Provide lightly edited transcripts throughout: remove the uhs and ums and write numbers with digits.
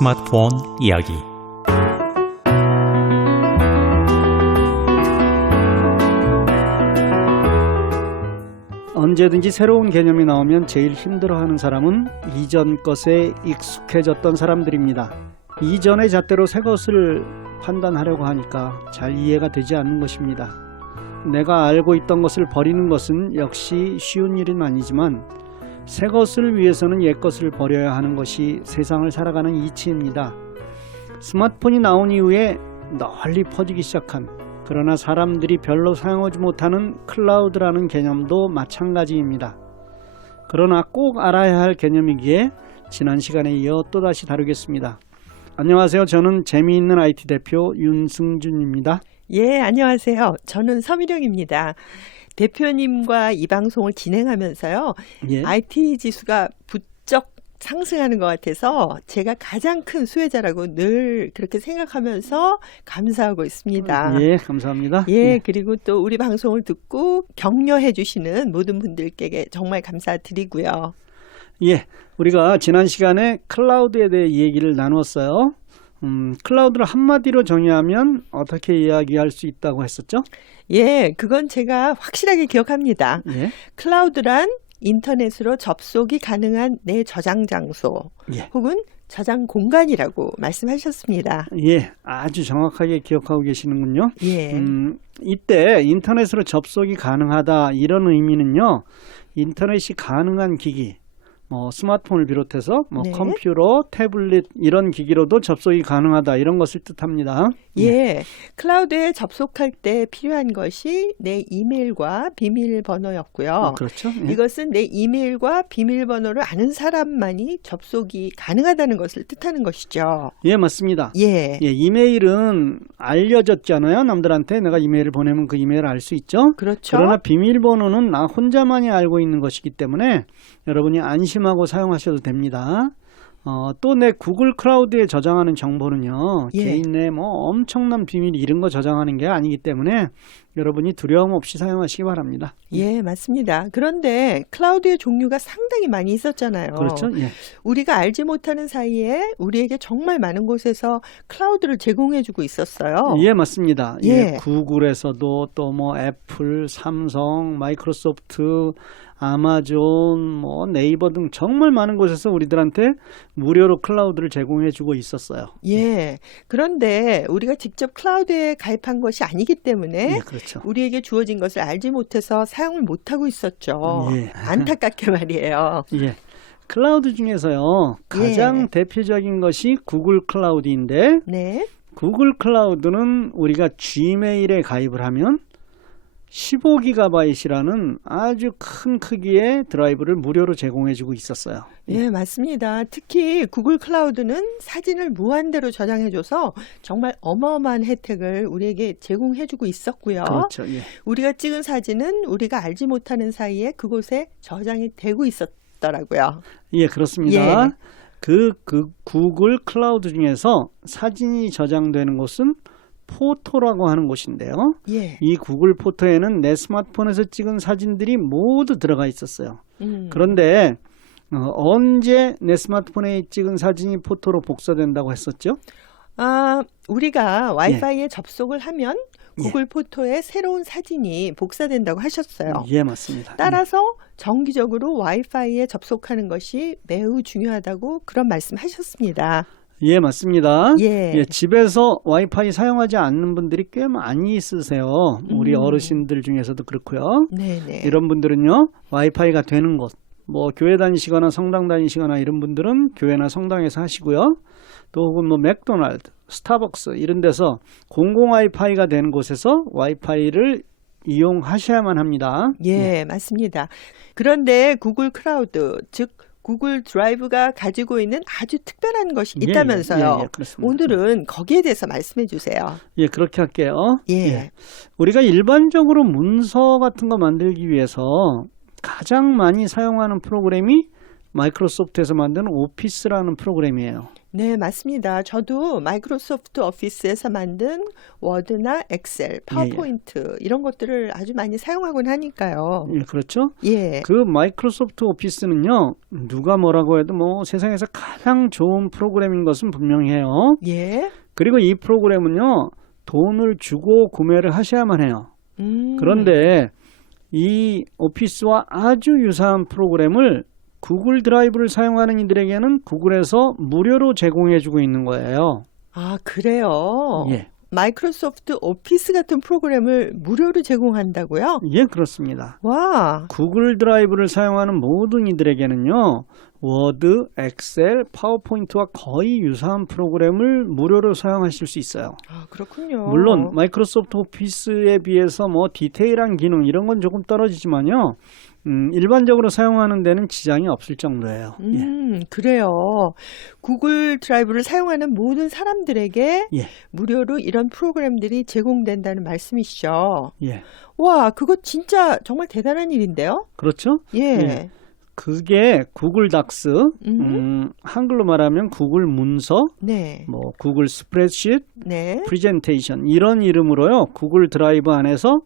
스마트폰 이야기. 언제든지 새로운 개념이 나오면 제일 힘들어하는 사람은 이전 것에 익숙해졌던 사람들입니다. 이전의 잣대로 새 것을 판단하려고 하니까 잘 이해가 되지 않는 것입니다. 내가 알고 있던 것을 버리는 것은 역시 쉬운 일은 아니지만 새 것을 위해서는 옛 것을 버려야 하는 것이 세상을 살아가는 이치입니다. 스마트폰이 나온 이후에 널리 퍼지기 시작한, 그러나 사람들이 별로 사용하지 못하는 클라우드라는 개념도 마찬가지입니다. 그러나 꼭 알아야 할 개념이기에 지난 시간에 이어 또다시 다루겠습니다. 안녕하세요. 저는 재미있는 IT 대표 윤승준입니다. 예, 안녕하세요. 저는 서미령입니다. 대표님과 이 방송을 진행하면서요. 예. IT 지수가 부쩍 상승하는 것 같아서 제가 가장 큰 수혜자라고 늘 그렇게 생각하면서 감사하고 있습니다. 예, 감사합니다. 예, 그리고 또 우리 방송을 듣고 격려해 주시는 모든 분들께 정말 감사드리고요. 예, 우리가 지난 시간에 클라우드에 대해 얘기를 나눴어요. 클라우드를 한마디로 정의하면 어떻게 이야기할 수 있다고 했었죠? 예, 그건 제가 확실하게 기억합니다. 예. 클라우드란 인터넷으로 접속이 가능한 내 저장 장소 예. 혹은 저장 공간이라고 말씀하셨습니다. 예, 아주 정확하게 기억하고 계시는군요. 예. 이때 인터넷으로 접속이 가능하다 이런 의미는요, 인터넷이 가능한 기기, 스마트폰을 비롯해서 네. 컴퓨터, 태블릿 이런 기기로도 접속이 가능하다 이런 것을 뜻합니다. 예, 클라우드에 접속할 때 필요한 것이 내 이메일과 비밀번호였고요. 그렇죠. 예. 이것은 내 이메일과 비밀번호를 아는 사람만이 접속이 가능하다는 것을 뜻하는 것이죠. 예, 맞습니다. 예, 예, 이메일은 알려졌잖아요. 남들한테 내가 이메일을 보내면 그 이메일을 알 수 있죠. 그렇죠. 그러나 비밀번호는 나 혼자만이 알고 있는 것이기 때문에 여러분이 안심하고 사용하셔도 됩니다. 또 내 구글 클라우드에 저장하는 정보는요, 예. 개인 내 엄청난 비밀 이런 거 저장하는 게 아니기 때문에 여러분이 두려움 없이 사용하시기 바랍니다. 예, 맞습니다. 그런데 클라우드의 종류가 상당히 많이 있었잖아요. 그렇죠. 예. 우리가 알지 못하는 사이에 우리에게 정말 많은 곳에서 클라우드를 제공해주고 있었어요. 예, 맞습니다. 예. 예, 구글에서도 또 애플, 삼성, 마이크로소프트, 아마존, 네이버 등 정말 많은 곳에서 우리들한테 무료로 클라우드를 제공해주고 있었어요. 예. 그런데 우리가 직접 클라우드에 가입한 것이 아니기 때문에 예, 그렇죠. 우리에게 주어진 것을 알지 못해서 사용을 못하고 있었죠. 예. 안타깝게 말이에요. 예. 클라우드 중에서요, 가장 대표적인 것이 구글 클라우드인데, 네. 구글 클라우드는 우리가 지메일에 가입을 하면 15GB이라는 아주 큰 크기의 드라이브를 무료로 제공해주고 있었어요. 예, 맞습니다. 특히 구글 클라우드는 사진을 무한대로 저장해줘서 정말 어마어마한 혜택을 우리에게 제공해주고 있었고요. 그렇죠. 예. 우리가 찍은 사진은 우리가 알지 못하는 사이에 그곳에 저장이 되고 있었더라고요. 예, 그렇습니다. 예. 그 구글 클라우드 중에서 사진이 저장되는 곳은 포토라고 하는 곳인데요. 예. 이 구글 포토에는 내 스마트폰에서 찍은 사진들이 모두 들어가 있었어요. 그런데 언제 내 스마트폰에 찍은 사진이 포토로 복사된다고 했었죠? 우리가 와이파이에 접속을 하면 예. 구글 포토에 새로운 사진이 복사된다고 하셨어요. 예, 맞습니다. 따라서 정기적으로 와이파이에 접속하는 것이 매우 중요하다고 그런 말씀하셨습니다. 예, 맞습니다. 예. 집에서 와이파이 사용하지 않는 분들이 꽤 많이 있으세요. 우리 어르신들 중에서도 그렇고요. 네네. 이런 분들은요, 와이파이가 되는 곳, 교회 다니시거나 성당 다니시거나 이런 분들은 교회나 성당에서 하시고요. 또 혹은 맥도날드, 스타벅스 이런 데서 공공 와이파이가 되는 곳에서 와이파이를 이용하셔야만 합니다. 예, 맞습니다. 그런데 구글 클라우드, 즉 구글 드라이브가 가지고 있는 아주 특별한 것이 있다면서요. 예, 그렇습니다. 오늘은 거기에 대해서 말씀해 주세요. 예, 그렇게 할게요. 예. 우리가 일반적으로 문서 같은 거 만들기 위해서 가장 많이 사용하는 프로그램이 마이크로소프트에서 만든 오피스라는 프로그램이에요. 네, 맞습니다. 저도 마이크로소프트 오피스에서 만든 워드나 엑셀, 파워포인트 이런 것들을 아주 많이 사용하곤 하니까요. 예, 그렇죠. 예. 그 마이크로소프트 오피스는요, 누가 뭐라고 해도 뭐 세상에서 가장 좋은 프로그램인 것은 분명해요. 예. 그리고 이 프로그램은요, 돈을 주고 구매를 하셔야만 해요. 음. 그런데 이 오피스와 아주 유사한 프로그램을 구글 드라이브를 사용하는 이들에게는 구글에서 무료로 제공해주고 있는 거예요. 아, 그래요? 예, 마이크로소프트 오피스 같은 프로그램을 무료로 제공한다고요? 예, 그렇습니다. 와, 구글 드라이브를 사용하는 모든 이들에게는요, 워드, 엑셀, 파워포인트와 거의 유사한 프로그램을 무료로 사용하실 수 있어요. 아, 그렇군요. 물론 마이크로소프트 오피스에 비해서 뭐 디테일한 기능 이런 건 조금 떨어지지만요, 일반적으로 사용하는 데는 지장이 없을 정도예요. 예. 그래요. 구글 드라이브를 사용하는 모든 사람들에게 예. 무료로 이런 프로그램들이 제공된다는 말씀이시죠? 예. 와, 그거 진짜 정말 대단한 일인데요? 그렇죠? 예. 예. 그게 구글 닥스, 한글로 말하면 구글 문서, 네. 뭐 구글 스프레드시트, 네. 프레젠테이션 이런 이름으로요. 구글 드라이브 안에서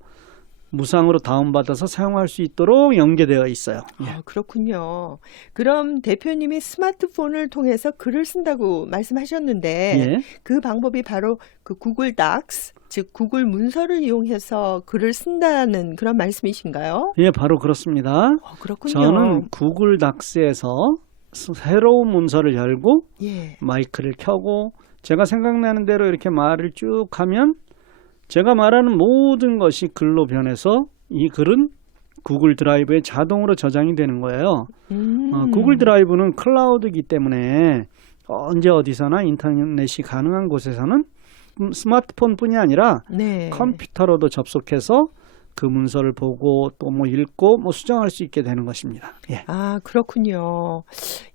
무상으로 다운받아서 사용할 수 있도록 연계되어 있어요. 예. 아, 그렇군요. 그럼 대표님이 스마트폰을 통해서 글을 쓴다고 말씀하셨는데 예. 그 방법이 바로 그 구글 닥스, 즉 구글 문서를 이용해서 글을 쓴다는 그런 말씀이신가요? 예, 바로 그렇습니다. 그렇군요. 저는 구글 닥스에서 새로운 문서를 열고 예. 마이크를 켜고 제가 생각나는 대로 이렇게 말을 쭉 하면 제가 말하는 모든 것이 글로 변해서 이 글은 구글 드라이브에 자동으로 저장이 되는 거예요. 구글 드라이브는 클라우드이기 때문에 언제 어디서나 인터넷이 가능한 곳에서는 스마트폰뿐이 아니라 네. 컴퓨터로도 접속해서 그 문서를 보고 또 뭐 읽고 뭐 수정할 수 있게 되는 것입니다. 예. 아, 그렇군요.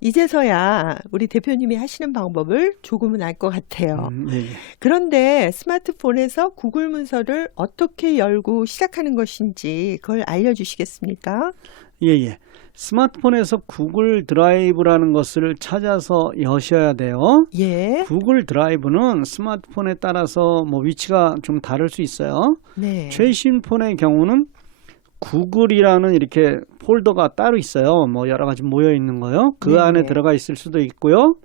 이제서야 우리 대표님이 하시는 방법을 조금은 알 것 같아요. 예, 예. 그런데 스마트폰에서 구글 문서를 어떻게 열고 시작하는 것인지 그걸 알려주시겠습니까? 예, 예. 스마트폰에서 구글 드라이브라는 것을 찾아서 여셔야 돼요. 예. 구글 드라이브는 스마트폰에 따라서 뭐 위치가 좀 다를 수 있어요. 네. 최신 폰의 경우는 구글이라는 이렇게 폴더가 따로 있어요. 뭐 여러 가지 모여 있는 거요. 그 네네. 안에 들어가 있을 수도 있고요.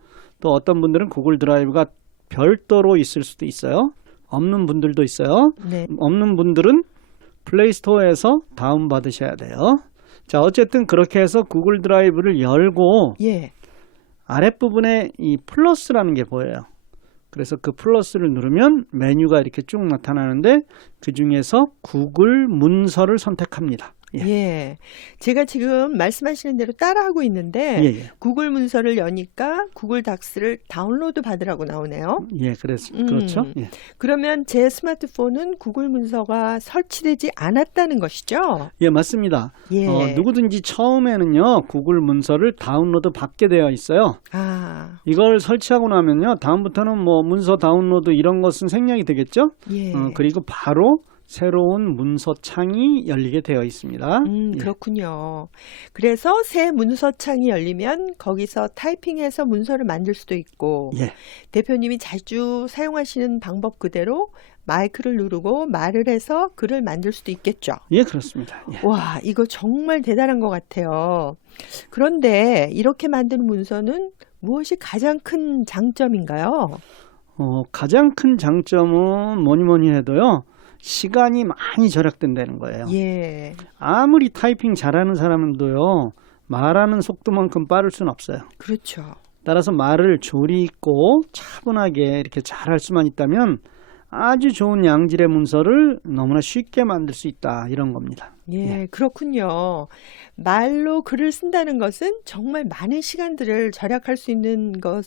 또 어떤 분들은 구글 드라이브가 별도로 있을 수도 있어요. 없는 분들도 있어요. 네. 없는 분들은 플레이스토어에서 다운받으셔야 돼요. 자, 어쨌든 그렇게 해서 구글 드라이브를 열고 예. 아랫부분에 이 플러스라는 게 보여요. 그래서 그 플러스를 누르면 메뉴가 이렇게 쭉 나타나는데 그 중에서 구글 문서를 선택합니다. 예. 예. 제가 지금 말씀하시는 대로 따라하고 있는데 예, 예. 구글 문서를 여니까 구글 닥스를 다운로드 받으라고 나오네요. 예, 그렇죠. 예. 그러면 제 스마트폰은 구글 문서가 설치되지 않았다는 것이죠? 예, 맞습니다. 예. 누구든지 처음에는요, 구글 문서를 다운로드 받게 되어 있어요. 아, 이걸 설치하고 나면요, 다음부터는 뭐 문서 다운로드 이런 것은 생략이 되겠죠? 예. 그리고 바로 새로운 문서 창이 열리게 되어 있습니다. 예. 그렇군요. 그래서 새 문서 창이 열리면 거기서 타이핑해서 문서를 만들 수도 있고 예. 대표님이 자주 사용하시는 방법 그대로 마이크를 누르고 말을 해서 글을 만들 수도 있겠죠. 예, 그렇습니다. 예. 와, 이거 정말 대단한 것 같아요. 그런데 이렇게 만드는 문서는 무엇이 가장 큰 장점인가요? 가장 큰 장점은 뭐니 해도요, 시간이 많이 절약된다는 거예요. 예, 아무리 타이핑 잘하는 사람도요, 말하는 속도만큼 빠를 수는 없어요. 그렇죠. 따라서 말을 조리 있고 차분하게 이렇게 잘할 수만 있다면 아주 좋은 양질의 문서를 너무나 쉽게 만들 수 있다, 이런 겁니다. 예, 그렇군요. 말로 글을 쓴다는 것은 정말 많은 시간들을 절약할 수 있는 것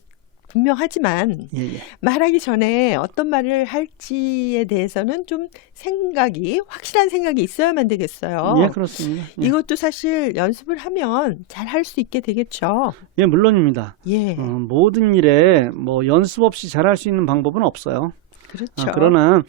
분명하지만 예, 예. 말하기 전에 어떤 말을 할지에 대해서는 좀 확실한 생각이 있어야만 되겠어요. 예, 그렇습니다. 예. 이것도 사실 연습을 하면 잘 할 수 있게 되겠죠. 예, 물론입니다. 예, 모든 일에 뭐 연습 없이 잘할 수 있는 방법은 없어요. 그렇죠. 그러나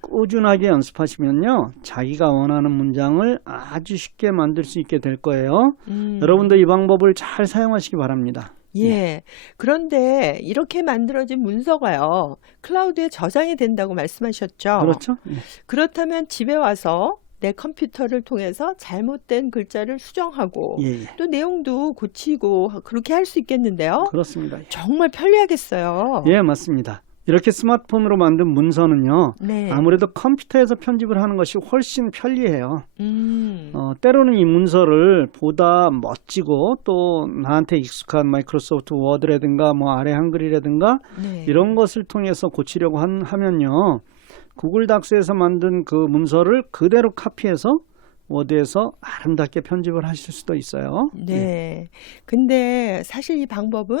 꾸준하게 연습하시면요, 자기가 원하는 문장을 아주 쉽게 만들 수 있게 될 거예요. 여러분도 이 방법을 잘 사용하시기 바랍니다. 예. 그런데 이렇게 만들어진 문서가요, 클라우드에 저장이 된다고 말씀하셨죠? 그렇죠? 예. 그렇다면 집에 와서 내 컴퓨터를 통해서 잘못된 글자를 수정하고 예, 예. 또 내용도 고치고 그렇게 할 수 있겠는데요? 그렇습니다. 정말 편리하겠어요. 예, 맞습니다. 이렇게 스마트폰으로 만든 문서는요, 네. 아무래도 컴퓨터에서 편집을 하는 것이 훨씬 편리해요. 음. 때로는 이 문서를 보다 멋지고 또 나한테 익숙한 마이크로소프트 워드라든가 뭐 아래 한글이라든가 네. 이런 것을 통해서 고치려고 하면요, 구글 닥스에서 만든 그 문서를 그대로 카피해서 워드에서 아름답게 편집을 하실 수도 있어요. 네. 근데 사실 이 방법은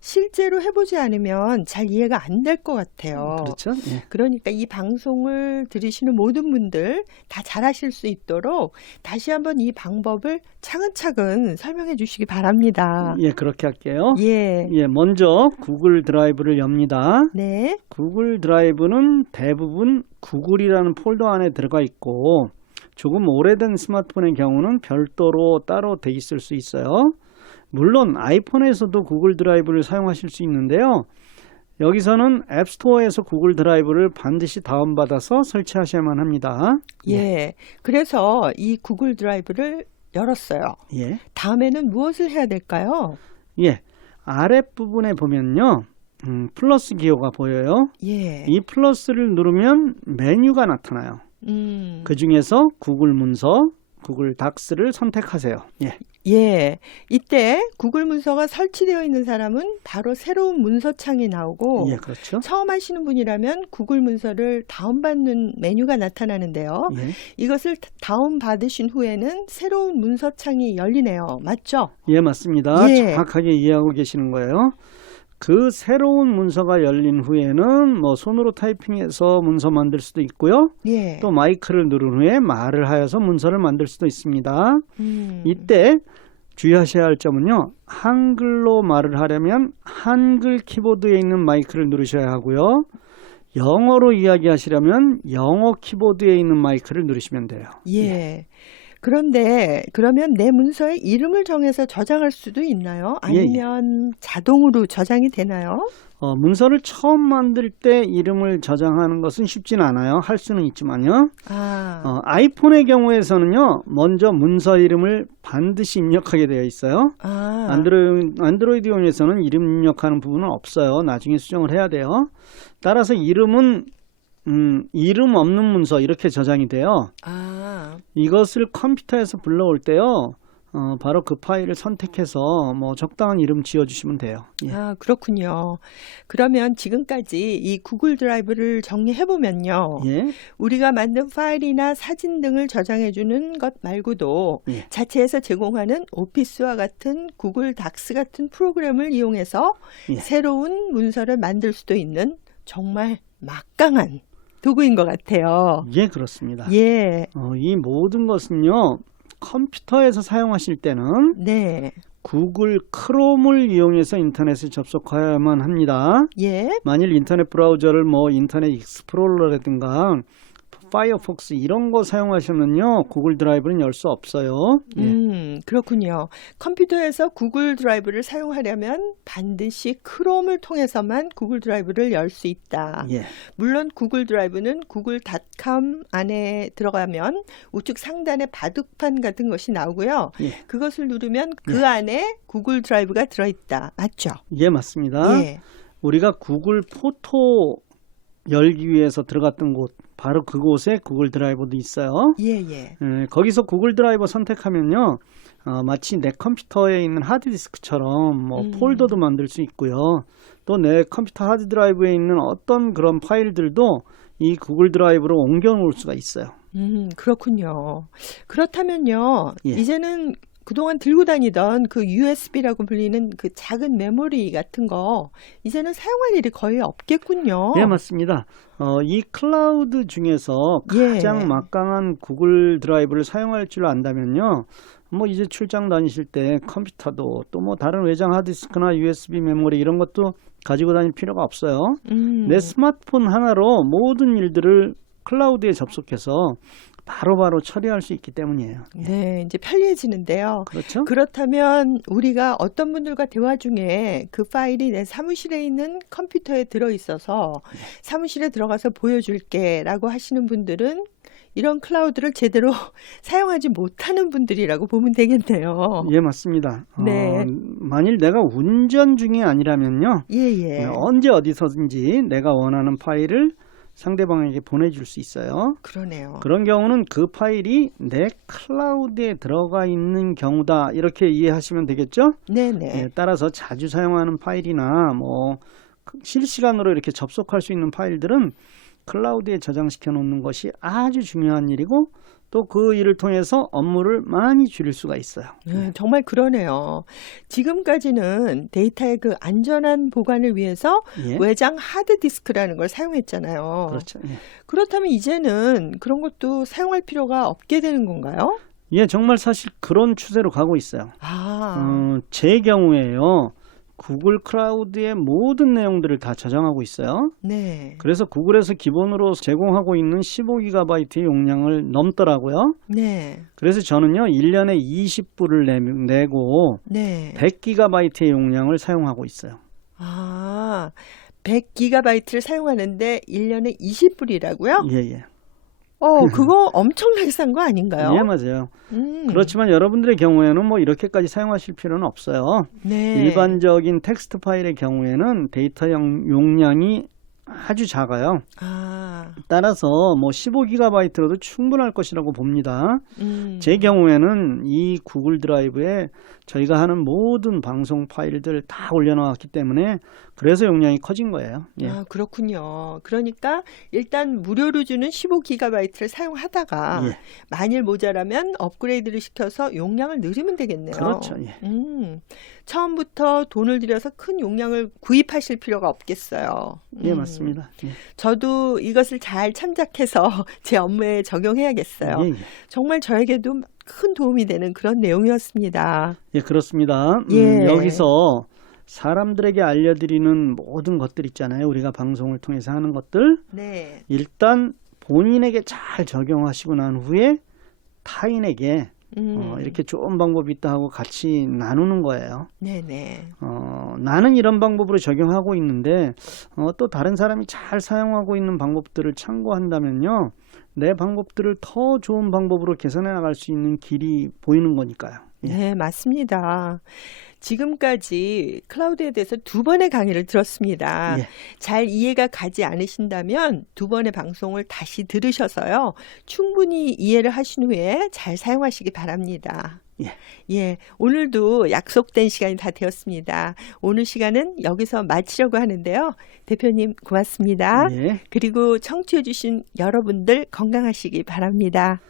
실제로 해보지 않으면 잘 이해가 안 될 것 같아요. 그렇죠? 예. 그러니까 이 방송을 들으시는 모든 분들 다 잘하실 수 있도록 다시 한번 이 방법을 차근차근 설명해 주시기 바랍니다. 예, 그렇게 할게요. 예. 예, 먼저 구글 드라이브를 엽니다. 네. 구글 드라이브는 대부분 구글이라는 폴더 안에 들어가 있고 조금 오래된 스마트폰의 경우는 별도로 따로 돼 있을 수 있어요. 물론 아이폰에서도 구글 드라이브를 사용하실 수 있는데요. 여기서는 앱스토어에서 구글 드라이브를 반드시 다운받아서 설치하셔야만 합니다. 예. 그래서 이 구글 드라이브를 열었어요. 예. 다음에는 무엇을 해야 될까요? 예. 아랫부분에 보면요. 플러스 기호가 보여요. 예. 이 플러스를 누르면 메뉴가 나타나요. 그 중에서 구글 문서, 구글 닥스를 선택하세요. 예. 예. 이때 구글 문서가 설치되어 있는 사람은 바로 새로운 문서 창이 나오고 예, 그렇죠. 처음 하시는 분이라면 구글 문서를 다운받는 메뉴가 나타나는데요. 예. 이것을 다운받으신 후에는 새로운 문서 창이 열리네요. 맞죠? 예, 맞습니다. 예. 정확하게 이해하고 계시는 거예요. 그 새로운 문서가 열린 후에는 뭐 손으로 타이핑해서 문서 만들 수도 있고요. 예. 또 마이크를 누른 후에 말을 하여서 문서를 만들 수도 있습니다. 이때 주의하셔야 할 점은요. 한글로 말을 하려면 한글 키보드에 있는 마이크를 누르셔야 하고요. 영어로 이야기하시려면 영어 키보드에 있는 마이크를 누르시면 돼요. 예. 그런데 그러면 내 문서에 이름을 정해서 저장할 수도 있나요? 아니면 자동으로 저장이 되나요? 문서를 처음 만들 때 이름을 저장하는 것은 쉽진 않아요. 할 수는 있지만요. 아이폰의 경우에서는요. 먼저 문서 이름을 반드시 입력하게 되어 있어요. 안드로이드용에서는 이름 입력하는 부분은 없어요. 나중에 수정을 해야 돼요. 따라서 이름은 이름 없는 문서 이렇게 저장이 돼요. 이것을 컴퓨터에서 불러올 때요. 바로 그 파일을 선택해서 뭐 적당한 이름 지어주시면 돼요. 예. 그렇군요. 그러면 지금까지 이 구글 드라이브를 정리해보면요. 예. 우리가 만든 파일이나 사진 등을 저장해주는 것 말고도 예. 자체에서 제공하는 오피스와 같은 구글 닥스 같은 프로그램을 이용해서 예. 새로운 문서를 만들 수도 있는 정말 막강한 도구인 것 같아요. 예, 그렇습니다. 예. 이 모든 것은요. 컴퓨터에서 사용하실 때는 네. 구글 크롬을 이용해서 인터넷에 접속해야만 합니다. 예. 만일 인터넷 브라우저를 뭐 인터넷 익스플로러라든가 파이어폭스 이런 거 사용하시면요. 구글 드라이브는 열 수 없어요. 예. 그렇군요. 컴퓨터에서 구글 드라이브를 사용하려면 반드시 크롬을 통해서만 구글 드라이브를 열 수 있다. 예. 물론 구글 드라이브는 구글.com 안에 들어가면 우측 상단에 바둑판 같은 것이 나오고요. 예. 그것을 누르면 그 안에 구글 드라이브가 들어있다. 맞죠? 예, 맞습니다. 예. 우리가 구글 포토 열기 위해서 들어갔던 곳 바로 그곳에 구글 드라이브도 있어요. 예. 거기서 구글 드라이브 선택하면요. 마치 내 컴퓨터에 있는 하드디스크처럼 뭐 폴더도 만들 수 있고요. 또 내 컴퓨터 하드 드라이브에 있는 어떤 그런 파일들도 이 구글 드라이브로 옮겨 놓을 수가 있어요. 그렇군요. 그렇다면요. 예. 이제는 그동안 들고 다니던 그 USB라고 불리는 그 작은 메모리 같은 거 이제는 사용할 일이 거의 없겠군요. 네, 맞습니다. 이 클라우드 중에서 가장 막강한 구글 드라이브를 사용할 줄 안다면요. 뭐 이제 출장 다니실 때 컴퓨터도 또 뭐 다른 외장 하드디스크나 USB 메모리 이런 것도 가지고 다닐 필요가 없어요. 내 스마트폰 하나로 모든 일들을 클라우드에 접속해서 바로바로 처리할 수 있기 때문이에요. 네, 이제 편리해지는데요. 그렇죠? 그렇다면 우리가 어떤 분들과 대화 중에 그 파일이 내 사무실에 있는 컴퓨터에 들어있어서 사무실에 들어가서 보여줄게라고 하시는 분들은 이런 클라우드를 제대로 사용하지 못하는 분들이라고 보면 되겠네요. 예, 맞습니다. 네. 만일 내가 운전 중이 아니라면요. 예. 언제 어디서든지 내가 원하는 파일을 상대방에게 보내줄 수 있어요. 그러네요. 그런 경우는 그 파일이 내 클라우드에 들어가 있는 경우다. 이렇게 이해하시면 되겠죠? 네네. 예, 따라서 자주 사용하는 파일이나 뭐 실시간으로 이렇게 접속할 수 있는 파일들은 클라우드에 저장시켜 놓는 것이 아주 중요한 일이고 또 그 일을 통해서 업무를 많이 줄일 수가 있어요. 정말 그러네요. 지금까지는 데이터의 그 안전한 보관을 위해서 예. 외장 하드디스크라는 걸 사용했잖아요. 그렇죠. 예. 그렇다면 이제는 그런 것도 사용할 필요가 없게 되는 건가요? 예, 정말 사실 그런 추세로 가고 있어요. 제 경우에요. 구글 클라우드의 모든 내용들을 다 저장하고 있어요. 네. 그래서 구글에서 기본으로 제공하고 있는 15GB의 용량을 넘더라고요. 네. 그래서 저는요, 1년에 20불을 내고 네. 100GB의 용량을 사용하고 있어요. 100GB를 사용하는데 1년에 20불이라고요? 예. 그거 엄청나게 싼 거 아닌가요? 예, 맞아요. 그렇지만 여러분들의 경우에는 뭐 이렇게까지 사용하실 필요는 없어요. 네. 일반적인 텍스트 파일의 경우에는 데이터 용량이 아주 작아요. 따라서 뭐 15GB로도 충분할 것이라고 봅니다. 제 경우에는 이 구글 드라이브에 저희가 하는 모든 방송 파일들 다 올려놓았기 때문에 그래서 용량이 커진 거예요. 예. 그렇군요. 그러니까 일단 무료로 주는 15GB를 사용하다가 예. 만일 모자라면 업그레이드를 시켜서 용량을 늘리면 되겠네요. 그렇죠. 예. 처음부터 돈을 들여서 큰 용량을 구입하실 필요가 없겠어요. 예, 맞습니다. 예. 저도 이것을 잘 참작해서 제 업무에 적용해야겠어요. 예. 정말 저에게도 큰 도움이 되는 그런 내용이었습니다. 예, 그렇습니다. 예. 여기서 사람들에게 알려드리는 모든 것들 있잖아요. 우리가 방송을 통해서 하는 것들. 네. 일단 본인에게 잘 적용하시고 난 후에 타인에게 이렇게 좋은 방법이 있다 하고 같이 나누는 거예요. 네네. 나는 이런 방법으로 적용하고 있는데 또 다른 사람이 잘 사용하고 있는 방법들을 참고한다면요. 내 방법들을 더 좋은 방법으로 개선해 나갈 수 있는 길이 보이는 거니까요. 예. 네, 맞습니다. 지금까지 클라우드에 대해서 2번의 강의를 들었습니다. 예. 잘 이해가 가지 않으신다면 2번의 방송을 다시 들으셔서요. 충분히 이해를 하신 후에 잘 사용하시기 바랍니다. 예, 오늘도 약속된 시간이 다 되었습니다. 오늘 시간은 여기서 마치려고 하는데요. 대표님 고맙습니다. 예. 그리고 청취해 주신 여러분들 건강하시기 바랍니다.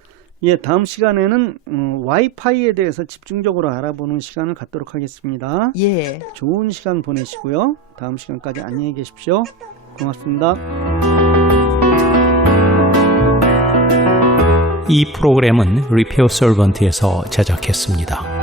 예, 다음 시간에는 와이파이에 대해서 집중적으로 알아보는 시간을 갖도록 하겠습니다. 예. 좋은 시간 보내시고요. 다음 시간까지 안녕히 계십시오. 고맙습니다. 이 프로그램은 리페어 솔번트에서 제작했습니다.